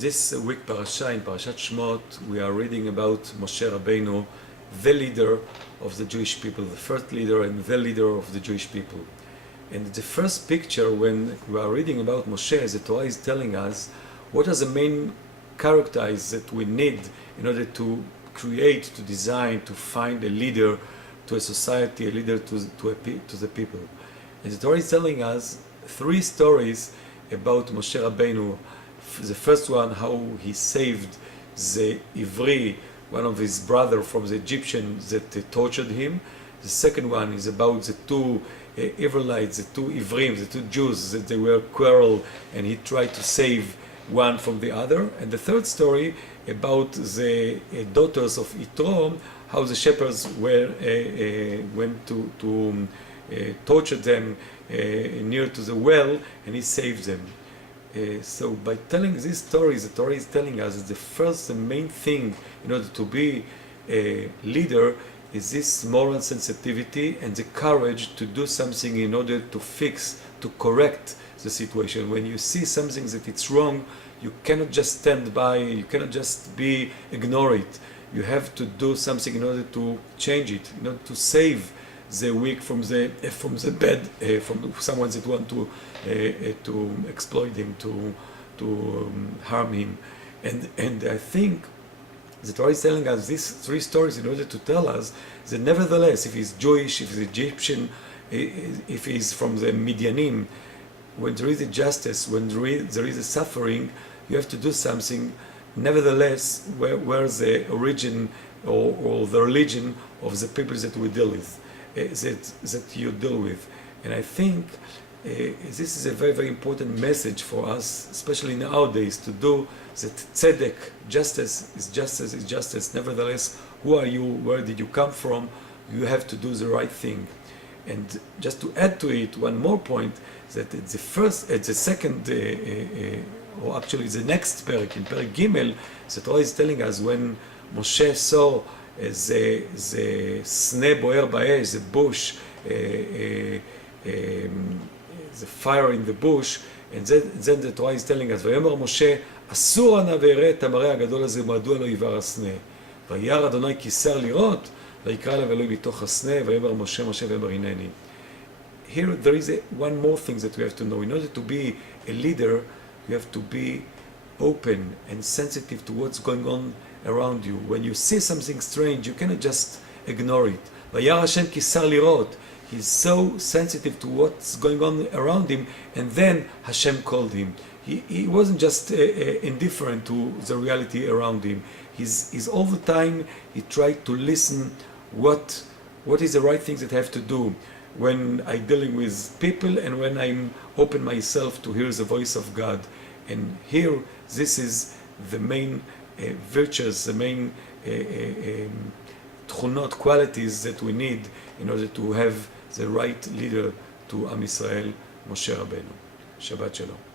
this week parasha, in Parashat Shemot, we are reading about Moshe Rabbeinu, the leader of the Jewish people, the first leader and the leader of the Jewish people. And the first picture, when we are reading about Moshe, the Torah is telling us what are the main characters that we need in order to create, to design, to find a leader to a society, a leader to the people. And the Torah is telling us 3 stories about Moshe Rabbeinu. The first one, how he saved the Ivri, one of his brothers from the Egyptians that tortured him. The second one is about the 2 Israelites, the 2 Ivrim, the 2 Jews, that they were quarrel, and he tried to save one from the other. And the third story about the daughters of Yitro, how the shepherds went to torture them near to the well, and he saved them. So by telling these stories, the Torah is telling us that the main thing in order to be a leader is this moral sensitivity and the courage to do something in order to fix, to correct the situation. When you see something that it's wrong, you cannot just stand by, you cannot just ignore it. You have to do something in order to change it, in order to save the weak from the bad, from someone that want to exploit him, to harm him. And I think the Torah is telling us these 3 stories in order to tell us that nevertheless, if he's Jewish, if he's Egyptian, if he's from the Midianim, when there is injustice, when there is a suffering, you have to do something. Nevertheless, where the origin or the religion of the people that we deal with, that you deal with. And I think this is a very, very important message for us, especially nowadays, to do that tzedek, justice is justice is justice. Nevertheless, who are you? Where did you come from? You have to do the right thing. And just to add to it, one more point, that at the second, or actually the next parak, in parak Gimel, the Torah is telling us when Moshe saw the sneh boer ba'esh, the bush, the fire in the bush, and then the Torah is telling us, ויאמר משה, אסור הנא ויראה את המראה הגדול הזה, מדוע לא יבער הסנה? וירא אדוני כי שר לראות, ויקרא אליו אלוהים מתוך הסנה, ויאמר משה משה ויאמר הנני. Here there is one more thing that we have to know. In order to be a leader, you have to be open and sensitive to what's going on around you. When you see something strange, you cannot just ignore it. וירא השם כי שר לראות. He's so sensitive to what's going on around him, and then Hashem called him. He wasn't just indifferent to the reality around him. He's all the time, he tried to listen what is the right things that I have to do when I'm dealing with people and when I'm open myself to hear the voice of God. And here, this is the main virtues, the main tchunot, qualities that we need in order to have the right leader to Am Yisrael, Moshe Rabbeinu. Shabbat Shalom.